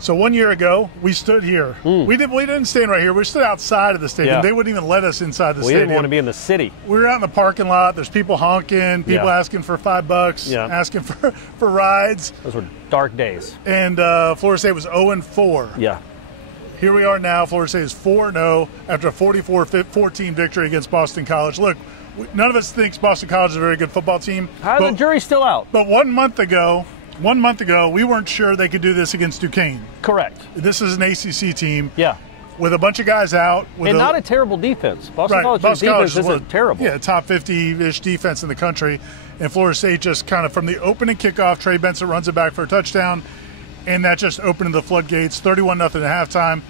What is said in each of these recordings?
So 1 year ago, we stood here. We didn't stand right here. We stood outside of the stadium. Yeah. They wouldn't even let us inside the We stadium. didn't want to be in the city. We were out in the parking lot. There's people honking, people asking for $5, asking for rides. Those were dark days. And Florida State was 0-4. Yeah. Here we are now. Florida State is 4-0 after a 44-14 victory against Boston College. Look, none of us thinks Boston College is a very good football team. The jury's still out. But 1 month ago, we weren't sure they could do this against Duquesne. Correct. This is an ACC team. Yeah. With a bunch of guys out. And not a terrible defense. Boston College's defense isn't terrible. Yeah, top 50-ish defense in the country. And Florida State just kind of from the opening kickoff, Trey Benson runs it back for a touchdown. And that just opened the floodgates. 31-0 at halftime.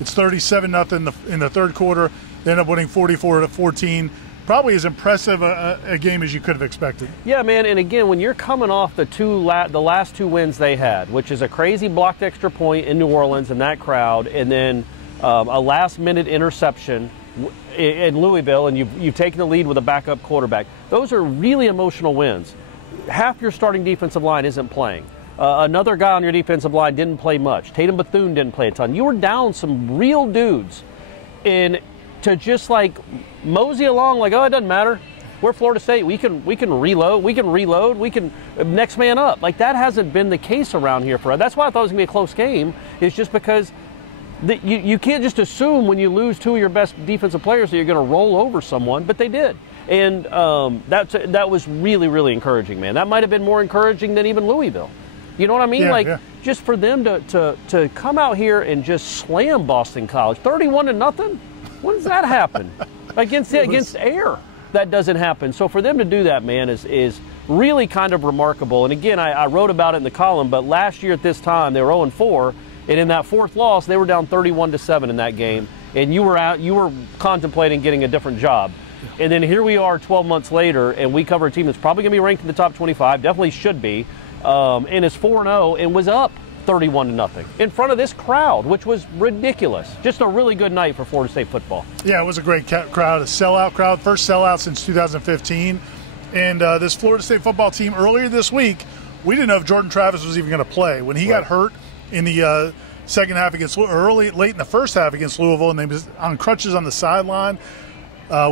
It's 37-0 in the third quarter. They end up winning 44-14. Probably as impressive a game as you could have expected. Yeah, man, and again, when you're coming off the last two wins they had, which is a crazy blocked extra point in New Orleans and that crowd, and then a last-minute interception in Louisville, and you've taken the lead with a backup quarterback. Those are really emotional wins. Half your starting defensive line isn't playing. Another guy on your defensive line didn't play much. Tatum Bethune didn't play a ton. You were down some real dudes, and to just like mosey along like, oh, it doesn't matter. We're Florida State. We can reload. We can next man up. Like that hasn't been the case around here for us. That's why I thought it was gonna be a close game. It's just because you can't just assume when you lose two of your best defensive players that you're going to roll over someone, but they did. And that was really, really encouraging, man. That might have been more encouraging than even Louisville. You know what I mean? Just for them to come out here and just slam Boston College, 31-0. When does that happen? against air, that doesn't happen. So for them to do that, man, is really kind of remarkable. And again, I wrote about it in the column, but last year at this time they were 0-4, and in that fourth loss they were down 31-7 in that game, and you were contemplating getting a different job. And then here we are 12 months later, and we cover a team that's probably going to be ranked in the top 25, definitely should be, and is 4-0 and was up 31-0 in front of this crowd, which was ridiculous. Just a really good night for Florida State football. Yeah, it was a great crowd, a sellout crowd, first sellout since 2015. And this Florida State football team earlier this week, we didn't know if Jordan Travis was even going to play. When he got hurt in the second half against late in the first half against Louisville, and they was on crutches on the sideline.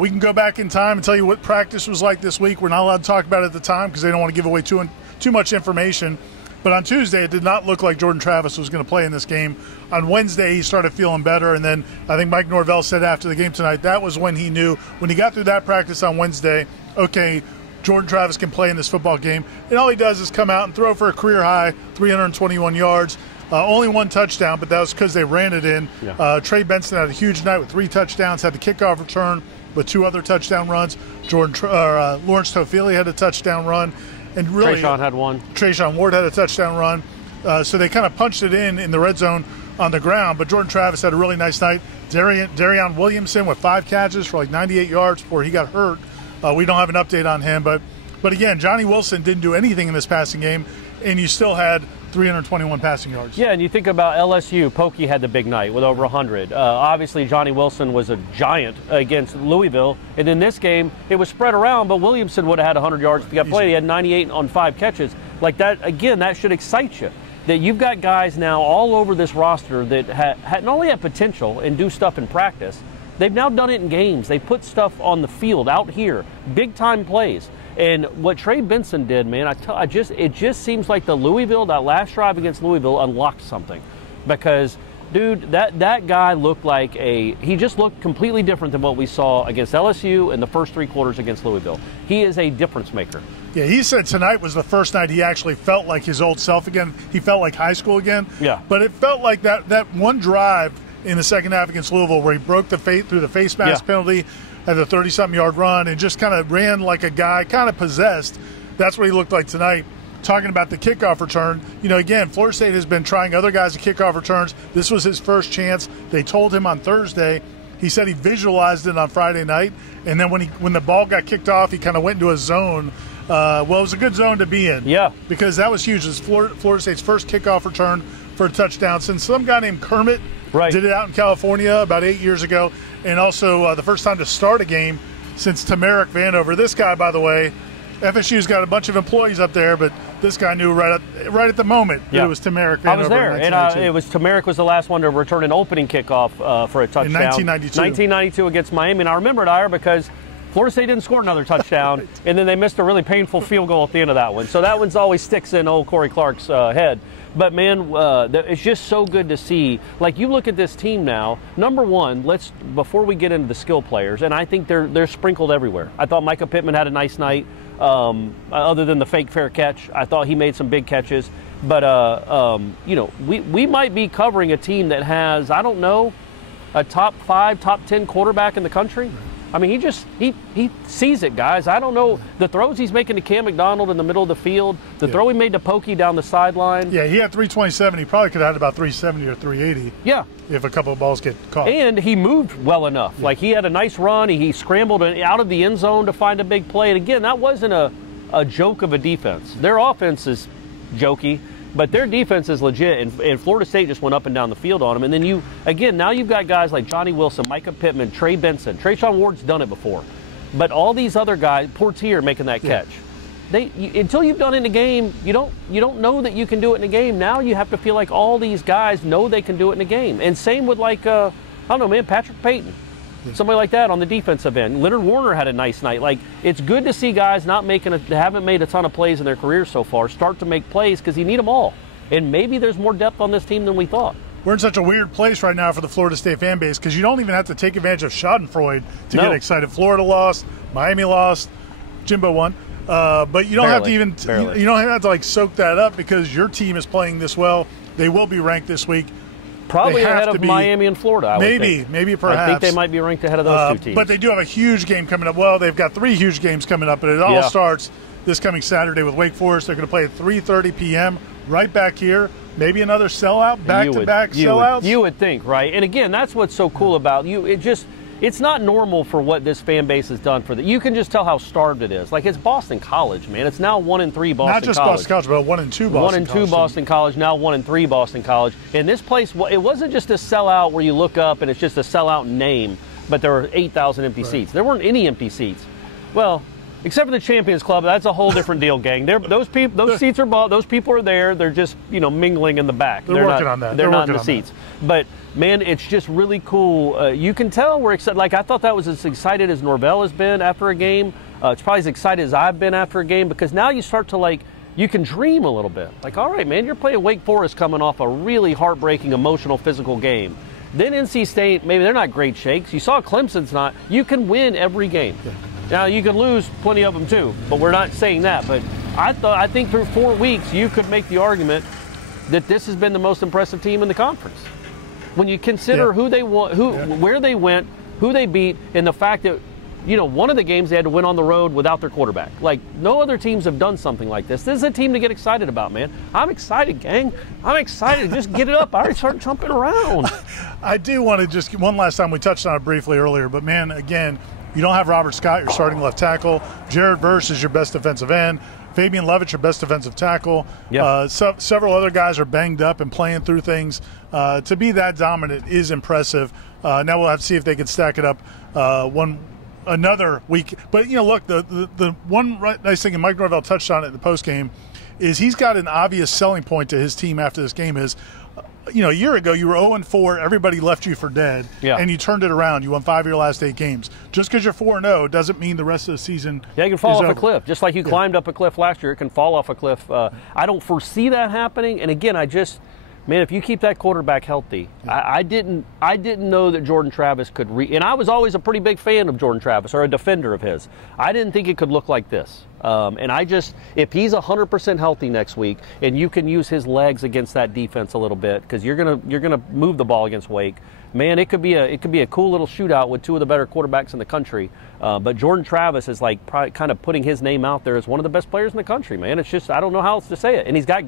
We can go back in time and tell you what practice was like this week. We're not allowed to talk about it at the time because they don't want to give away too much information. But on Tuesday, it did not look like Jordan Travis was going to play in this game. On Wednesday, he started feeling better, and then I think Mike Norvell said after the game tonight, that was when he knew, when he got through that practice on Wednesday, okay, Jordan Travis can play in this football game. And all he does is come out and throw for a career-high 321 yards. Only one touchdown, but that was because they ran it in. Yeah. Trey Benson had a huge night with 3 touchdowns, had the kickoff return with 2 other touchdown runs. Lawrence Tofili had a touchdown run. And really, Trayshawn had one. Trayshawn Ward had a touchdown run. So they kind of punched it in the red zone on the ground. But Jordan Travis had a really nice night. Darion Williamson with 5 catches for like 98 yards before he got hurt. We don't have an update on him. But again, Johnny Wilson didn't do anything in this passing game, and you still had 321 passing yards. Yeah, and you think about LSU, Pokey had the big night with over 100. Obviously, Johnny Wilson was a giant against Louisville. And in this game, it was spread around, but Williamson would have had 100 yards if he got played. He had 98 on 5 catches. Like that, again, that should excite you. That you've got guys now all over this roster that not only have potential and do stuff in practice, they've now done it in games. They put stuff on the field out here, big-time plays. And what Trey Benson did, man, it just seems like that last drive against Louisville unlocked something. Because, dude, that guy looked like he just looked completely different than what we saw against LSU in the first 3 quarters against Louisville. He is a difference maker. Yeah, he said tonight was the first night he actually felt like his old self again. He felt like high school again. Yeah. But it felt like that one drive in the second half against Louisville where he broke through the face mask penalty, had the 30-something yard run, and just kind of ran like a guy kind of possessed. That's what he looked like tonight. Talking about the kickoff return, again, Florida State has been trying other guys to kickoff returns. This was his first chance. They told him on Thursday. He said he visualized it on Friday night, and then when the ball got kicked off, he kind of went into a zone. It was a good zone to be in. Yeah. Because that was huge. It was Florida State's first kickoff return for a touchdown since some guy named Kermit did it out in California about 8 years ago, and also the first time to start a game since Tamarick Vanover. This guy, by the way, FSU's got a bunch of employees up there, but this guy knew right at the moment that it was Tamarick. I was there, and it was Tamarick was the last one to return an opening kickoff for a touchdown. In 1992. 1992 against Miami, and I remember it, Ira, because Florida State didn't score another touchdown, right. And then they missed a really painful field goal at the end of that one. So that one's always sticks in old Corey Clark's head. But, man, it's just so good to see. Like, you look at this team now, number one, before we get into the skill players, and I think they're sprinkled everywhere. I thought Micah Pittman had a nice night, other than the fake fair catch. I thought he made some big catches. But, you know, we might be covering a team that has, I don't know, a top 5, top 10 quarterback in the country. I mean, he sees it, guys. I don't know. The throws he's making to Cam McDonald in the middle of the field, the throw he made to Pokey down the sideline. Yeah, he had 327. He probably could have had about 370 or 380. Yeah. If a couple of balls get caught. And he moved well enough. Yeah. Like, he had a nice run. He scrambled out of the end zone to find a big play. And, again, that wasn't a joke of a defense. Their offense is jokey, but their defense is legit, and Florida State just went up and down the field on them. And then now you've got guys like Johnny Wilson, Micah Pittman, Trey Benson. Trayshawn Ward's done it before. But all these other guys, Portier making that catch. Until you've done it in a game, you don't know that you can do it in a game. Now you have to feel like all these guys know they can do it in a game. And same with, like, I don't know, man, Patrick Payton. Somebody like that on the defensive end. Leonard Warner had a nice night. Like, it's good to see guys haven't made a ton of plays in their careers so far start to make plays, because you need them all. And maybe there's more depth on this team than we thought. We're in such a weird place right now for the Florida State fan base, because you don't even have to take advantage of Schadenfreude to get excited. Florida lost, Miami lost, Jimbo won. But you don't have to even you don't have to like soak that up, because your team is playing this well. They will be ranked this week. Probably ahead of Miami and Florida, I would think. Maybe perhaps. I think they might be ranked ahead of those two teams. But they do have a huge game coming up. Well, they've got 3 huge games coming up, and it all starts this coming Saturday with Wake Forest. They're going to play at 3:30 p.m. right back here. Maybe another sellout, back-to-back sellouts. You would think, right? And, again, that's what's so cool about you. It's not normal for what this fan base has done for the. You can just tell how starved it is. Like, it's Boston College, man. It's now 1-3 Boston College. Not just Boston College, but 1-2 Boston College. 1-2 Boston College, now 1-3 Boston College. And this place, it wasn't just a sellout where you look up and it's just a sellout name, but there were 8,000 empty seats. There weren't any empty seats. Well, except for the Champions Club, that's a whole different deal, gang. Those seats are bought. Those people are there. They're just, mingling in the back. They're working on that. They're not in the seats. But, man, it's just really cool. You can tell we're excited. Like, I thought that was as excited as Norvell has been after a game. It's probably as excited as I've been after a game, because now you start to, you can dream a little bit. Like, all right, man, you're playing Wake Forest coming off a really heartbreaking, emotional, physical game. Then NC State, maybe they're not great shakes. You saw Clemson's not. You can win every game. Yeah. Now, you can lose plenty of them, too, but we're not saying that. But I think through 4 weeks, you could make the argument that this has been the most impressive team in the conference. When you consider who they where they went, who they beat, and the fact that, one of the games they had to win on the road without their quarterback. Like, no other teams have done something like this. This is a team to get excited about, man. I'm excited, gang. I'm excited. Just get it up. I already started jumping around. I do want to just, one last time, we touched on it briefly earlier, but, man, again, you don't have Robert Scott, your starting left tackle. Jared Verse is your best defensive end. Fabian Levitt, your best defensive tackle. Yep. Several other guys are banged up and playing through things. To be that dominant is impressive. Now we'll have to see if they can stack it up another week. But, look, the one nice thing, and Mike Norvell touched on it in the postgame, is he's got an obvious selling point to his team after this game is, a year ago you were 0-4, everybody left you for dead, and you turned it around. You won 5 of your last 8 games. Just because you're 4-0 doesn't mean the rest of the season you can fall off a cliff. Just like you climbed up a cliff last year, it can fall off a cliff. I don't foresee that happening. And again, man, if you keep that quarterback healthy, I didn't know that Jordan Travis could and I was always a pretty big fan of Jordan Travis, or a defender of his. I didn't think it could look like this. And if he's 100% healthy next week, and you can use his legs against that defense a little bit, because you're gonna move the ball against Wake, man, it could be a cool little shootout with 2 of the better quarterbacks in the country. But Jordan Travis is kind of putting his name out there as one of the best players in the country, man. It's just, I don't know how else to say it. And he's got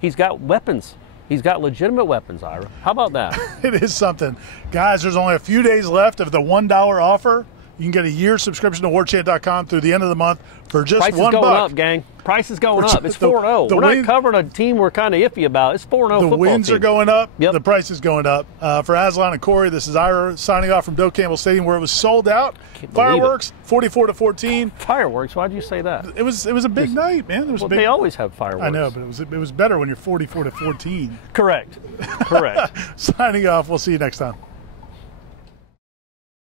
he's got weapons. He's got legitimate weapons, Ira. How about that? It is something. Guys, there's only a few days left of the $1 offer. You can get a year subscription to warchant.com through the end of the month for just $1. Price is going up, gang. Price is going up. It's 4-0. We're not covering a team we're kind of iffy about. It's 4-0 football The wins team. are going up. Yep. The price is going up. For Aslan and Corey, this is Ira signing off from Doak Campbell Stadium, where it was sold out. Fireworks, 44-14. Fireworks? Why'd you say that? It was a big night, man. They always have fireworks. I know, but it was better when you're 44-14. Correct. Signing off. We'll see you next time.